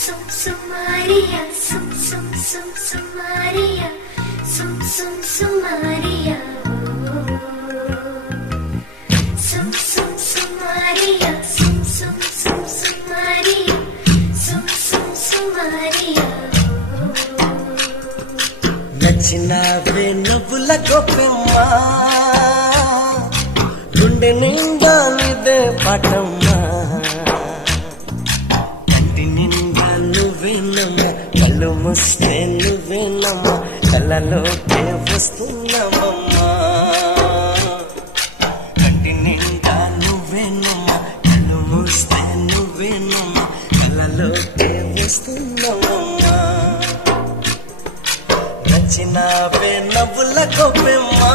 Maria, Maria, Maria, Maria, Maria. నచ్చినవే నవ్వుల గొప్పమ్మా, గుండె నిండా నీదే పాటమ్మా, కంటి నిండా నువ్వేనమ్మా, కళ్ళు మూస్తే నువ్వేనమ్మా, కళ్ళలోకే వస్తున్నావమ్మా, కంటి నిండా నువ్వేనమ్మా, కళ్ళు మూస్తే నువ్వేనమ్మా, కళ్ళలోకే వస్తున్నావమ్మా. నచ్చినవే నవ్వుల గొప్పమ్మా.